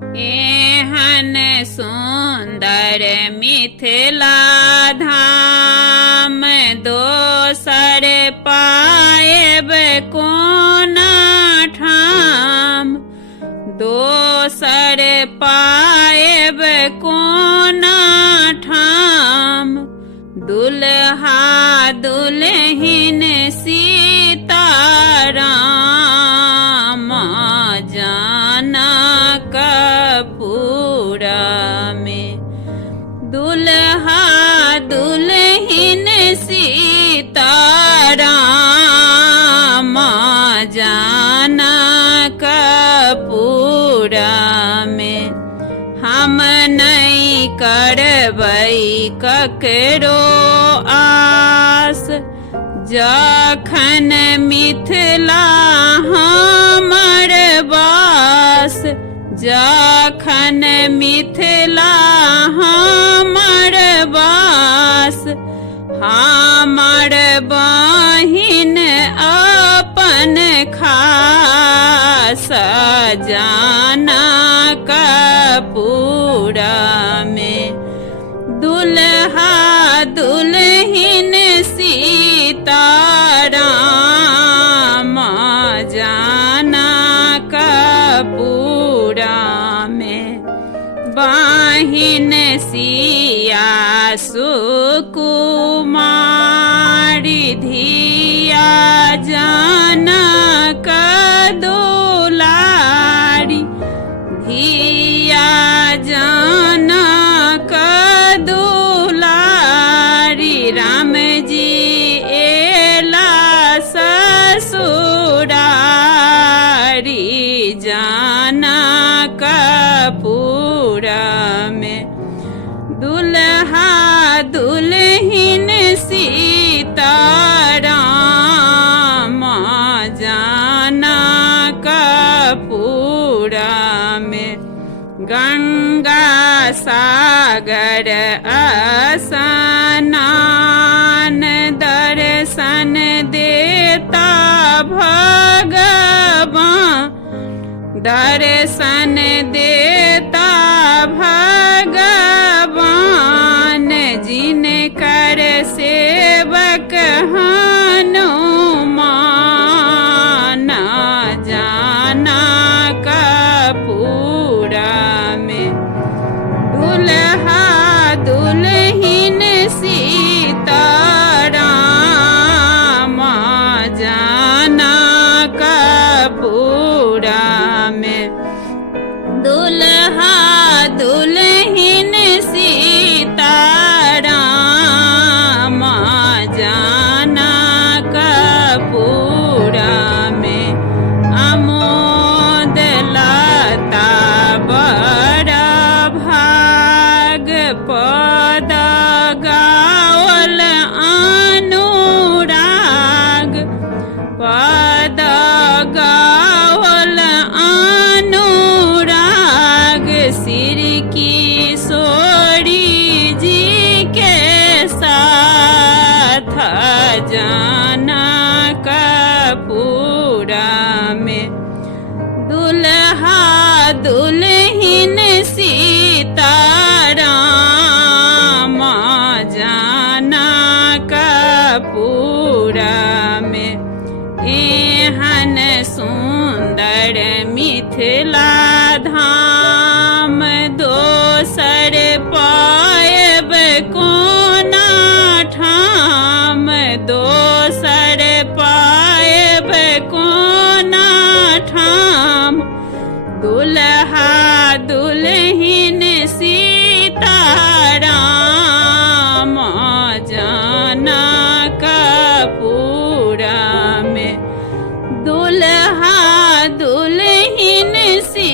एहन सुंदर मिथिला धाम दोसर पाएब कोना ठाम, दोसर पाएब कोना ठाम। दुल्हा दुल्हिन सीताराम जनकपुरा में। दुल्हा दुल्हिन सीताराम जनकपुरा में। हम नहीं करबै ककरो आस, जखन मिथिला हमर बास। जखन मिथिला हमर बास, हमर बहिन अपन खास जनकपुरा में। दुल्हा दुल्हिन सीताराम जनकपुरा में। बहिन सिया सुकुमारी, धिया जनक दुलारी। धिया जनक दुलारी, राम जी एला ससुरारी जनकपुरा में। दुल्हा दुल्हिन सीताराम जनकपुरा में। गंगा सागर स्नान, दर्शन देता भगवान। दर्शन देता भगवान, जिनकर सेवक हनुमान जनकपुरा में। दुल्हा दुल्हिन सीताराम जनकपुरा में। दुल्हा दुल्हिन सीताराम जनकपुरा में। आमोद लता बड़ भाग, पद गाओल अनुराग। पद गाओल अनुराग, श्री किशोरी जी के साथ जनकपुरा में। दुल्हा दुल्हिन सीताराम जनकपुरा में। एहन सुंदर मिथिला धाम दोसर पाएब कोना ठाम। दोसर पाएब कोना ठाम। दुल्हा दुल्हिन सीताराम जनकपुरा में। दुल्हा दुल्हिन सी